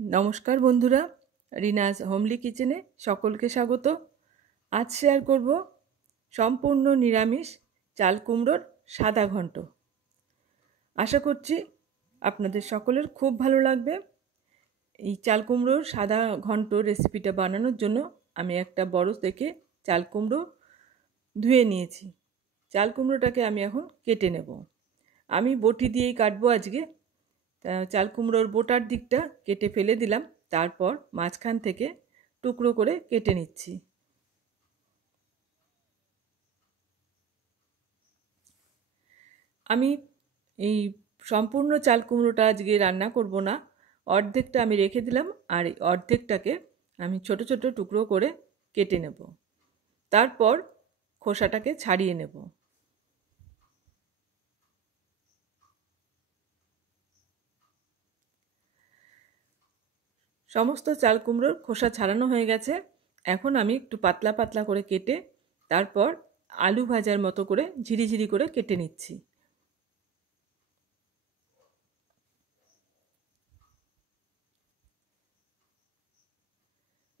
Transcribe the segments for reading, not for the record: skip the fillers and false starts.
নমস্কার বন্ধুরা, রিনাজ হোমলি কিচেনে সকলকে স্বাগত। আজ শেয়ার করব সম্পূর্ণ নিরামিষ চাল কুমড়োর সাদা ঘন্ট। আশা করছি আপনাদের সকলের খুব ভালো লাগবে। এই চাল কুমড়োর সাদা ঘন্ট রেসিপিটা বানানোর জন্য আমি একটা বড় দেখে চাল কুমড়ো ধুয়ে নিয়েছি। চাল কুমড়োটাকে আমি এখন কেটে নেব। আমি বটি দিয়েই কাটবো আজকে। চাল কুমড়োর বোটার দিকটা কেটে ফেলে দিলাম, তারপর মাঝখান থেকে টুকরো করে কেটে নিচ্ছি। আমি এই সম্পূর্ণ চাল কুমড়োটা আজকে রান্না করব না, অর্ধেকটা আমি রেখে দিলাম আর এই অর্ধেকটাকে আমি ছোট ছোট টুকরো করে কেটে নেব। তারপর খোসাটাকে ছাড়িয়ে নেব। সমস্ত চাল কুমড়োর খোসা ছাড়ানো হয়ে গেছে। এখন আমি একটু পাতলা পাতলা করে কেটে তারপর আলু ভাজার মতো করে ঝিরিঝিরি করে কেটে নিচ্ছি।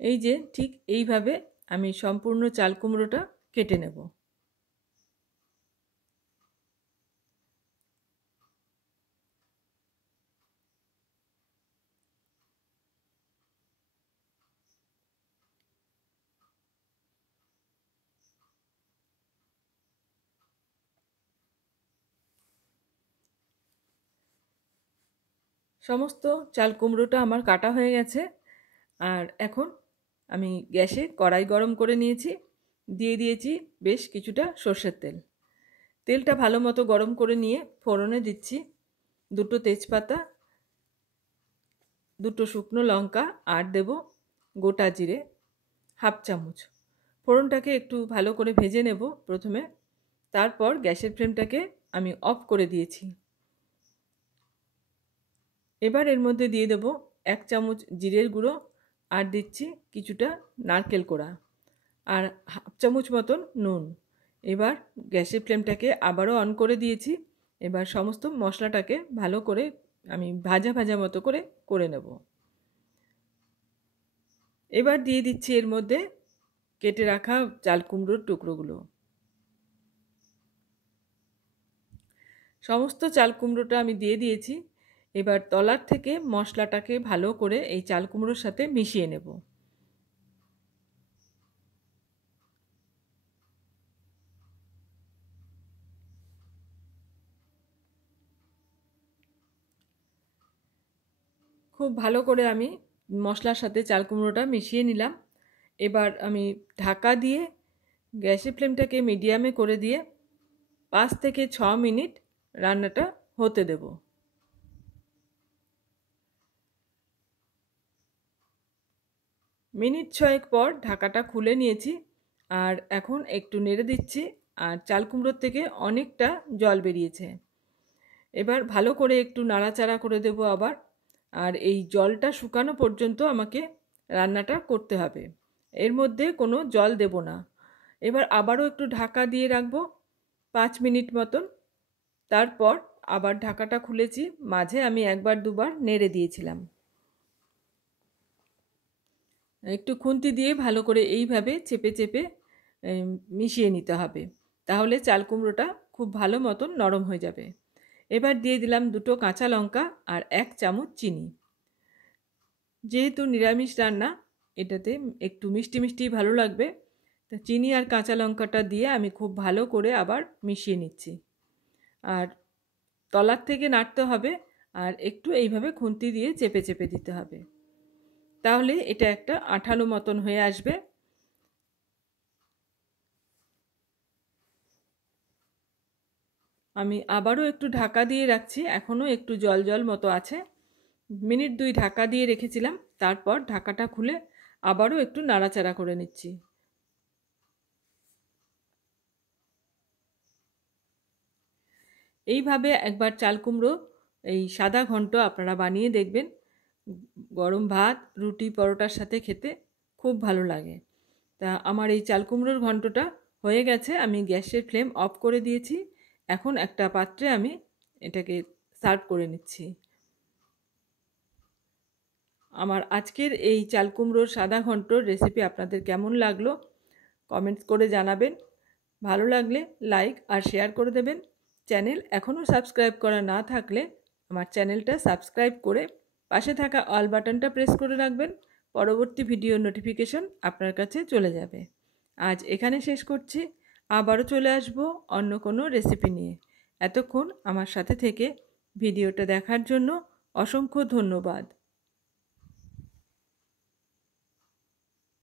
এই যে ঠিক এইভাবে আমি সম্পূর্ণ চাল কুমড়োটা কেটে নেব। সমস্ত চাল কুমড়োটা আমার কাটা হয়ে গেছে। আর এখন আমি গ্যাসে কড়াই গরম করে নিয়েছি, দিয়ে দিয়েছি বেশ কিছুটা সর্ষের তেল। তেলটা ভালো মতো গরম করে নিয়ে ফোড়নে দিচ্ছি দুটো তেজপাতা, দুটো শুকনো লঙ্কা আর দেব গোটা জিরে হাফ চামচ। ফোড়নটাকে একটু ভালো করে ভেজে নেব প্রথমে, তারপর গ্যাসের ফ্লেমটাকে আমি অফ করে দিয়েছি। এবার এর মধ্যে দিয়ে দেব 1 চামচ জিরের গুঁড়ো আর দিচ্ছি কিছুটা নারকেল কোড়া আর হাফ চামচ মতন নুন। এবার গ্যাসের ফ্লেমটাকে আবারও অন করে দিয়েছি। এবার সমস্ত মশলাটাকে ভালো করে আমি ভাজা ভাজা মতো করে নেব। এবার দিয়ে দিচ্ছি এর মধ্যে কেটে রাখা চাল কুমড়োর টুকরোগুলো। সমস্ত চাল কুমড়োটা আমি দিয়ে দিয়েছি। এবার তলার থেকে মশলাটাকে ভালো করে এই চাল কুমড়োর সাথে মিশিয়ে নেব। খুব ভালো করে আমি মশলার সাথে চাল কুমড়োটা মিশিয়ে নিলাম। এবার আমি ঢাকা দিয়ে গ্যাসের ফ্লেমটাকে মিডিয়ামে করে দিয়ে 5 থেকে 6 মিনিট রান্নাটা হতে দেব। মিনিট 6 পর ঢাকাটা খুলে নিয়েছি আর এখন একটু নেড়ে দিচ্ছি। আর চাল কুমড়োর থেকে অনেকটা জল বেরিয়েছে। এবার ভালো করে একটু নাড়াচাড়া করে দেব আবার। আর এই জলটা শুকানো পর্যন্ত আমাকে রান্নাটা করতে হবে, এর মধ্যে কোনো জল দেব না। এবার আবারও একটু ঢাকা দিয়ে রাখবো 5 মিনিট মতন। তারপর আবার ঢাকাটা খুলেছি, মাঝে আমি একবার দুবার নেড়ে দিয়েছিলাম। একটু খুন্তি দিয়ে ভালো করে এইভাবে চেপে চেপে মিশিয়ে নিতে হবে, তাহলে চাল কুমড়োটা খুব ভালো মতন নরম হয়ে যাবে। এবার দিয়ে দিলাম দুটো কাঁচা লঙ্কা আর 1 চামচ চিনি। যেহেতু নিরামিষ রান্না, এটাতে একটু মিষ্টি মিষ্টি ভালো লাগবে, তা চিনি আর কাঁচা লঙ্কাটা দিয়ে আমি খুব ভালো করে আবার মিশিয়ে নিচ্ছি। আর তলার থেকে নাড়তে হবে আর একটু এইভাবে খুন্তি দিয়ে চেপে চেপে দিতে হবে, তাহলে এটা একটা আঠালো মতন হয়ে আসবে। আমি আবারও একটু ঢাকা দিয়ে রাখছি, এখনও একটু জল জল মতো আছে। মিনিট 2 ঢাকা দিয়ে রেখেছিলাম, তারপর ঢাকাটা খুলে আবারও একটু নাড়াচাড়া করে নিচ্ছি। এইভাবে একবার চাল কুমড়ো এই সাদা ঘন্ট আপনারা বানিয়ে দেখবেন। গরম ভাত, রুটি, পরোটার সাথে খেতে খুব ভালো লাগে। তা আমার এই চাল কুমড়োর ঘন্টটা হয়ে গেছে, আমি গ্যাসের ফ্লেম অফ করে দিয়েছি। এখন একটা পাত্রে আমি এটাকে সার্ভ করে নিচ্ছি। আমার আজকের এই চাল কুমড়োর সাদা ঘন্টর রেসিপি আপনাদের কেমন লাগলো কমেন্টস করে জানাবেন। ভালো লাগলে লাইক আর শেয়ার করে দেবেন। চ্যানেল এখনও সাবস্ক্রাইব করা না থাকলে আমার চ্যানেলটা সাবস্ক্রাইব করে পাশে থাকা অল বাটনটা প্রেস করে রাখবেন। পরবর্তী ভিডিও নোটিফিকেশন আপনার কাছে চলে যাবে। আজ এখানে শেষ করছি। আবারও চলে আসব অন্য কোনো রেসিপি নিয়ে। এতক্ষণ আমার সাথে থেকে ভিডিওটা দেখার জন্য অসংখ্য ধন্যবাদ।